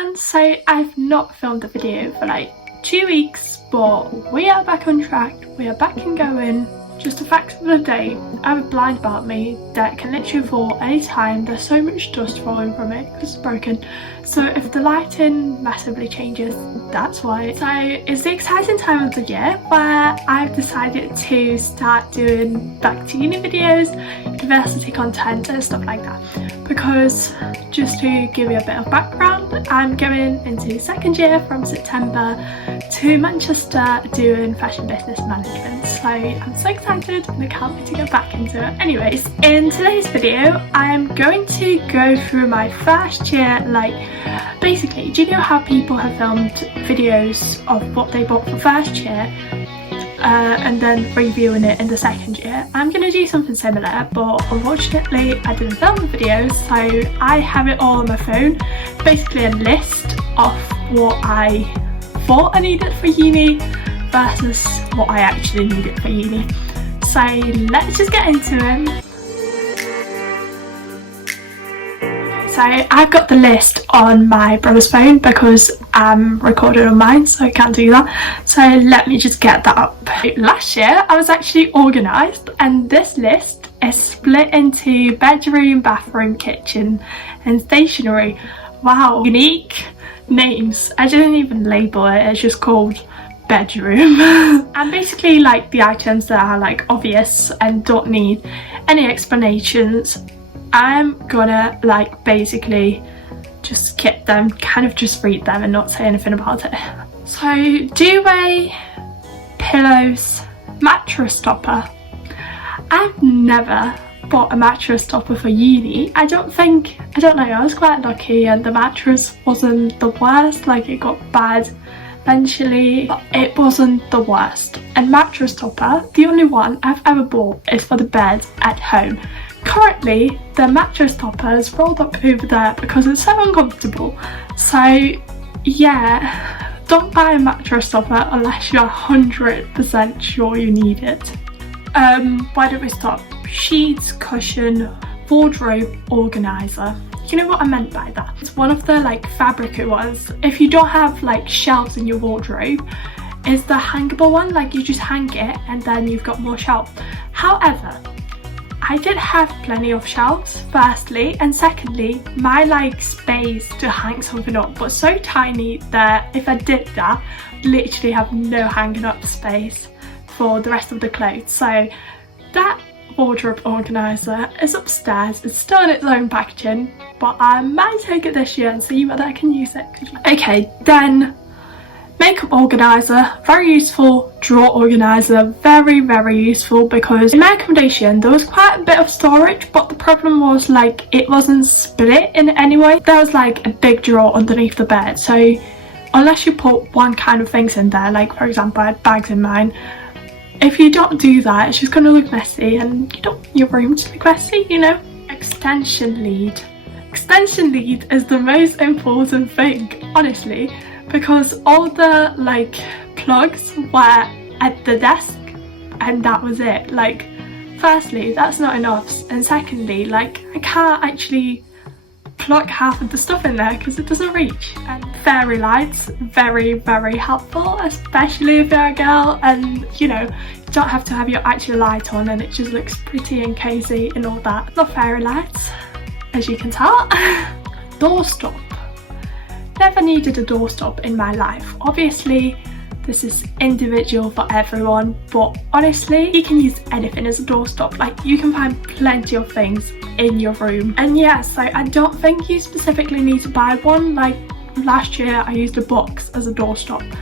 everyone, so I've not filmed a video for like 2 weeks, but we are back on track, we are back and going. Just a fact of the day, I have a blind about me that can literally fall any time. There's so much dust falling from it because it's broken, so if the lighting massively changes, that's why. So it's the exciting time of the year where I've decided to start doing back to uni videos, university content and stuff like that. Because just to give you a bit of background, I'm going into second year from September to Manchester doing fashion business management. So I'm so excited and I can't wait to get back into it. Anyways, in today's video, I'm going to go through my first year, like basically, do you know how people have filmed videos of what they bought for first year? And then reviewing it in the second year. I'm going to do something similar, but unfortunately I didn't film the video, so I have it all on my phone. Basically a list of what I thought I needed for uni versus what I actually needed for uni. So let's just get into it. So I've got the list on my brother's phone because I'm recording on mine, so I can't do that. So let me just get that up. Last year I was actually organised, and this list is split into bedroom, bathroom, kitchen and stationery. Wow, unique names. I didn't even label it, it's just called bedroom. And basically like the items that are like obvious and don't need any explanations, I'm gonna like basically just skip them, kind of just read them and not say anything about it. So duvet, pillows, mattress topper. I've never bought a mattress topper for uni. I don't know, I was quite lucky and the mattress wasn't the worst, like it got bad eventually, but it wasn't the worst. And mattress topper, the only one I've ever bought is for the bed at home. Currently, the mattress topper is rolled up over there because it's so uncomfortable. So yeah, don't buy a mattress topper unless you're 100% sure you need it. Why don't we start? Sheets, cushion, wardrobe organizer. You know what I meant by that? It's one of the like fabricy ones. If you don't have like shelves in your wardrobe, is the hangable one, like you just hang it and then you've got more shelves. However, I did have plenty of shelves, firstly, and secondly, my like space to hang something up was so tiny that if I did that, I'd literally have no hanging up space for the rest of the clothes. So that wardrobe organizer is upstairs. It's still in its own packaging, but I might take it this year and see whether I can use it. Okay, then makeup organizer, very useful. Drawer organizer, very useful, because in my accommodation there was quite a bit of storage, but the problem was like it wasn't split in any way. There was like a big drawer underneath the bed, so unless you put one kind of things in there, like for example I had bags in mine, if you don't do that it's just going to look messy, and you don't want your room to look messy, you know. Extension lead. Extension lead is the most important thing, honestly, because all the like plugs were at the desk and that was it. Like, firstly, that's not enough, and secondly, like I can't actually plug half of the stuff in there because it doesn't reach. And fairy lights, very helpful, especially if you're a girl and you know you don't have to have your actual light on and it just looks pretty and cozy and all that. Not fairy lights, as you can tell. Doorstop. Never needed a doorstop in my life. Obviously this is individual for everyone, but honestly you can use anything as a doorstop. Like you can find plenty of things in your room. And yeah, so I don't think you specifically need to buy one. Like last year I used a box as a doorstop.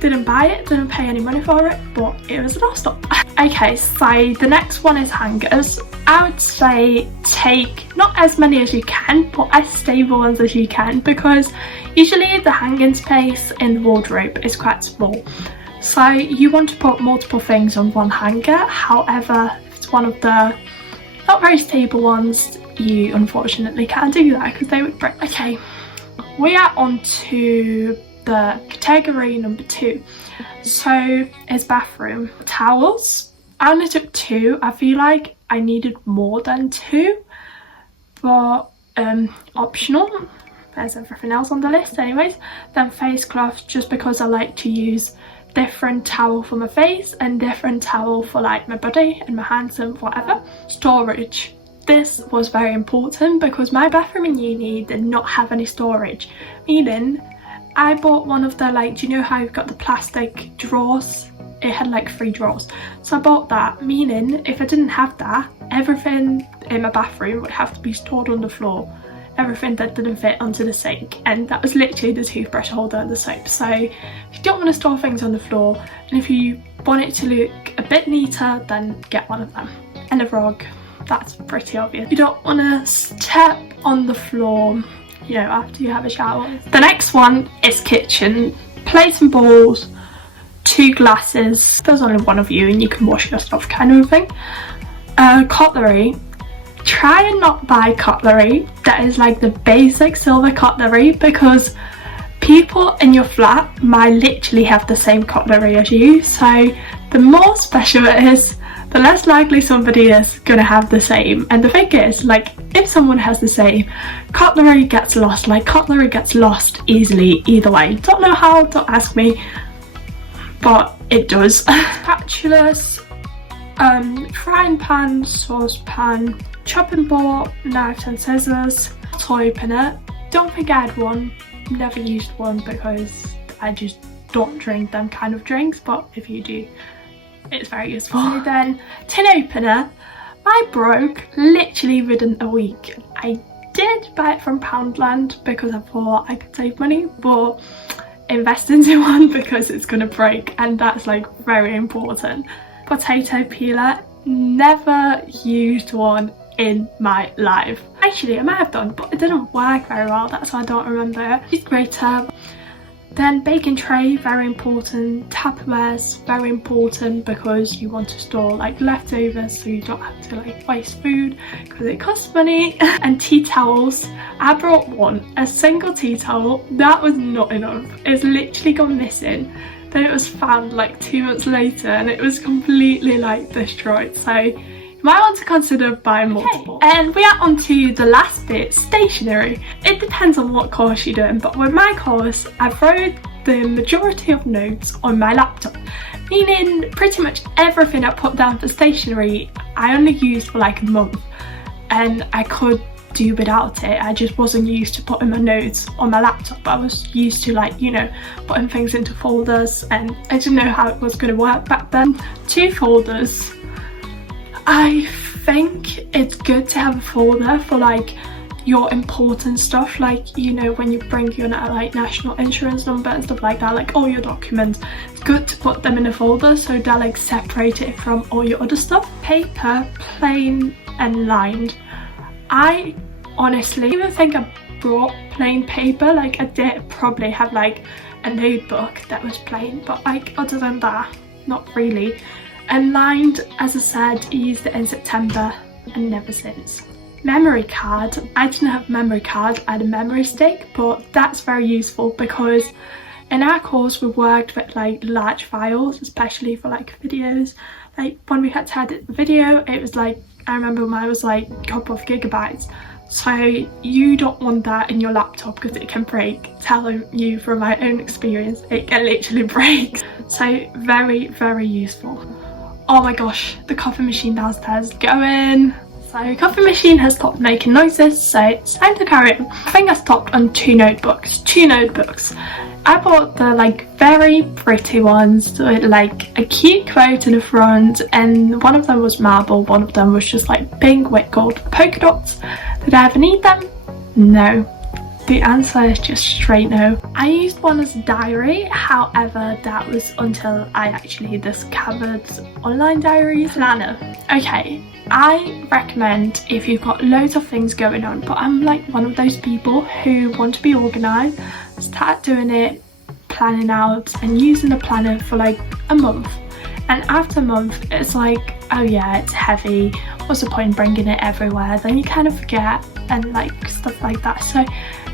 Didn't buy it, didn't pay any money for it, but it was a doorstop. Okay, so the next one is hangers. I would say take not as many as you can, but as stable ones as you can, because usually the hanging space in the wardrobe is quite small. So you want to put multiple things on one hanger. However, if it's one of the not very stable ones, you unfortunately can't do that because they would break. Okay, we are on to the category number 2. So it's bathroom. Towels. I only took 2. I feel like I needed more than 2, but optional. there's everything else on the list anyways. Then face cloths, just because I like to use different towel for my face and different towel for like my body and my hands and whatever. Storage. This was very important because my bathroom in uni did not have any storage, meaning I bought one of the, like, do you know how you've got the plastic drawers? It had like 3 drawers, so I bought that, meaning if I didn't have that, everything in my bathroom would have to be stored on the floor, everything that didn't fit onto the sink, and that was literally the toothbrush holder and the soap. So if you don't want to store things on the floor, and if you want it to look a bit neater, then get one of them. And a rug, that's pretty obvious. You don't want to step on the floor, you know, after you have a shower. The next one is kitchen. Plates and bowls, 2 glasses, there's only one of you and you can wash your stuff kind of thing. Cutlery. Try and not buy cutlery that is like the basic silver cutlery, because people in your flat might literally have the same cutlery as you, so the more special it is, the less likely somebody is gonna have the same. And the thing is, like, if someone has the same, cutlery gets lost. Like, cutlery gets lost easily either way. Don't know how, don't ask me, but it does. Spatulas, frying pan, saucepan, chopping board, knives and scissors, toy opener. Don't think I had one, never used one because I just don't drink them kind of drinks, but if you do, it's very useful. Then tin opener, I broke literally within a week. I did buy it from Poundland because I thought I could save money, but invest into one because it's gonna break, and that's like very important. Potato peeler, never used one in my life. Actually, I might have done, but it didn't work very well, that's why I don't remember it. It's grater. Then baking tray, very important. Tupperwares, very important because you want to store like leftovers so you don't have to like waste food because it costs money. And tea towels, I brought one, a single tea towel. That was not enough. It's literally gone missing. Then it was found like 2 months later and it was completely like destroyed. So you might want to consider buying multiple. Okay. And we are on to the last bit, stationery. It depends on what course you're doing, but with my course, I wrote the majority of notes on my laptop, meaning pretty much everything I put down for stationery, I only used for like a month, and I could do without it. I just wasn't used to putting my notes on my laptop. I was used to, like, you know, putting things into folders, and I didn't know how it was going to work back then. 2 folders. I think it's good to have a folder for like your important stuff, like, you know, when you bring your like national insurance number and stuff like that, like all your documents. It's good to put them in a folder so they're like separated from all your other stuff. Paper, plain and lined. I honestly even think I brought plain paper. Like, I did probably have like a notebook that was plain, but like other than that, not really. And lined, as I said, used it in September and never since. Memory card. I didn't have memory card, I had a memory stick, but that's very useful because in our course we worked with like large files, especially for like videos. Like when we had to edit the video, it was like, I remember mine was like a couple of gigabytes. So you don't want that in your laptop because it can break. Telling you from my own experience, it can literally break. So very, very useful. Oh my gosh, the coffee machine downstairs is going. So coffee machine has stopped making noises, so it's time to carry on. I think I stopped on 2 notebooks. I bought the like very pretty ones with like a cute quote in the front, and one of them was marble, one of them was just like pink with gold polka dots. Did I ever need them? No. The answer is just straight no. I used one as a diary, however that was until I actually discovered online diaries. Planner. Okay, I recommend if you've got loads of things going on, but I'm like one of those people who want to be organised, start doing it, planning out and using the planner for like a month. And after a month, it's like, oh yeah, it's heavy. What's the point in bringing it everywhere? Then you kind of forget and like stuff like that. So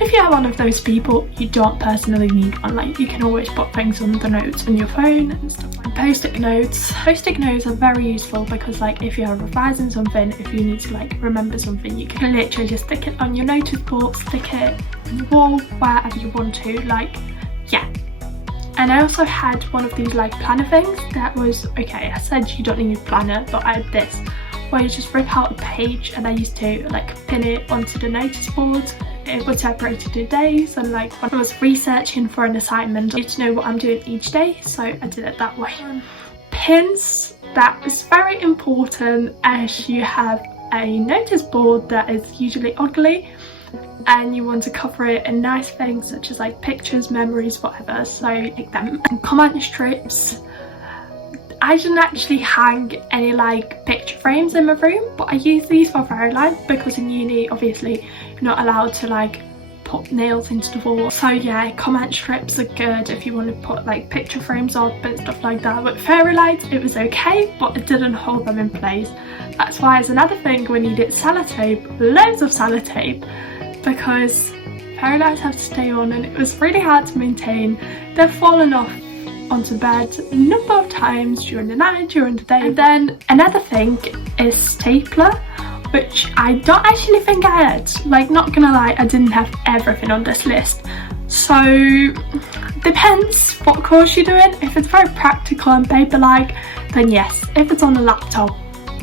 If you're one of those people, you don't personally need one. Like, you can always put things on the notes on your phone and stuff like that. Post-it notes. Post-it notes are very useful because, like, if you're revising something, if you need to like remember something, you can literally just stick it on your notice board, stick it on the wall, wherever you want to. Like, yeah. And I also had one of these like planner things that was, okay, I said you don't need a planner, but I had this where you just rip out a page, and I used to like pin it onto the notice board. It would separate into days, and like when I was researching for an assignment, I need to know what I'm doing each day, so I did it that way. Pins, that is very important as you have a notice board that is usually ugly and you want to cover it in nice things such as like pictures, memories, whatever, so like them. And comment strips, I didn't actually hang any like picture frames in my room, but I use these for fairy lights because in uni obviously you're not allowed to like put nails into the wall. So yeah, comment strips are good if you want to put like picture frames up and stuff like that. But fairy lights, it was okay, but it didn't hold them in place. That's why as another thing we needed sellotape, loads of sellotape, because fairy lights have to stay on and it was really hard to maintain. They've fallen off onto bed a number of times during the night, during the day. And then another thing is stapler, which I don't actually think I had. Like, not gonna lie, I didn't have everything on this list. So depends what course you're doing. If it's very practical and paper-like, then yes. If it's on a laptop,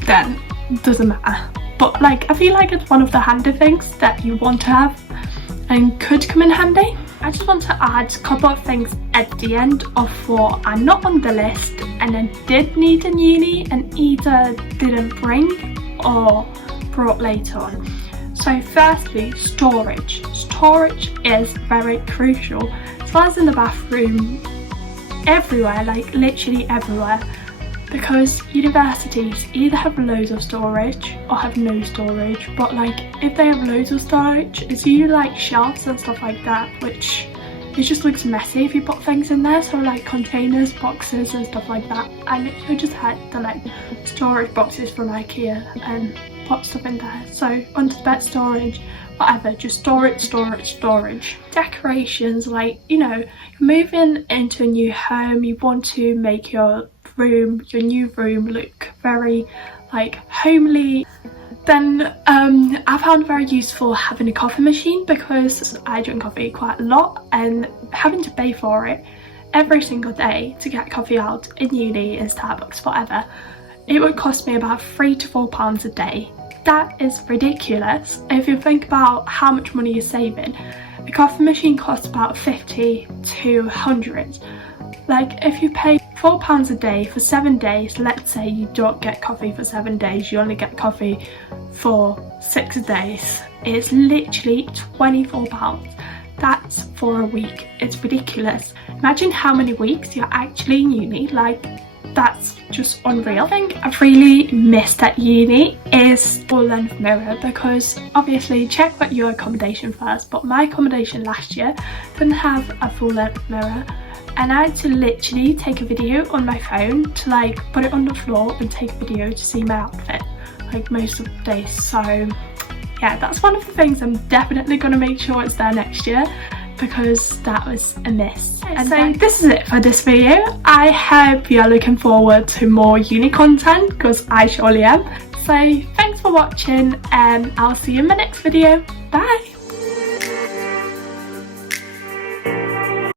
then it doesn't matter. But like, I feel like it's one of the handy things that you want to have and could come in handy. I just want to add a couple of things at the end of what are not on the list and I did need in uni and either didn't bring or brought later on. So firstly, storage. Storage is very crucial. As well as in the bathroom, everywhere, like literally everywhere. Because universities either have loads of storage or have no storage, but like if they have loads of storage, it's usually like shelves and stuff like that, which it just looks messy if you put things in there. So like containers, boxes and stuff like that. I literally just had the like storage boxes from IKEA and put stuff in there. So under bed storage, whatever, just storage. Decorations, like, you know, you're moving into a new home, you want to make your new room look very like homely. Then I found very useful having a coffee machine because I drink coffee quite a lot, and having to pay for it every single day to get coffee out in uni, in Starbucks, whatever, it would cost me about £3 to £4 a day. That is ridiculous. If you think about how much money you're saving, a coffee machine costs about 50 to 100. Like, if you pay £4 a day for 7 days, let's say you don't get coffee for 7 days, you only get coffee for 6 days, it's literally £24. That's for a week. It's ridiculous. Imagine how many weeks you're actually in uni. Like, that's just unreal. I think I've really missed at uni is full length mirror, because obviously check out your accommodation first, but my accommodation last year didn't have a full length mirror. And I had to literally take a video on my phone to like put it on the floor and take a video to see my outfit like most of the days. So yeah, that's one of the things I'm definitely going to make sure it's there next year, because that was a miss. And so this is it for this video. I hope you're looking forward to more uni content, because I surely am. So thanks for watching and I'll see you in my next video. Bye!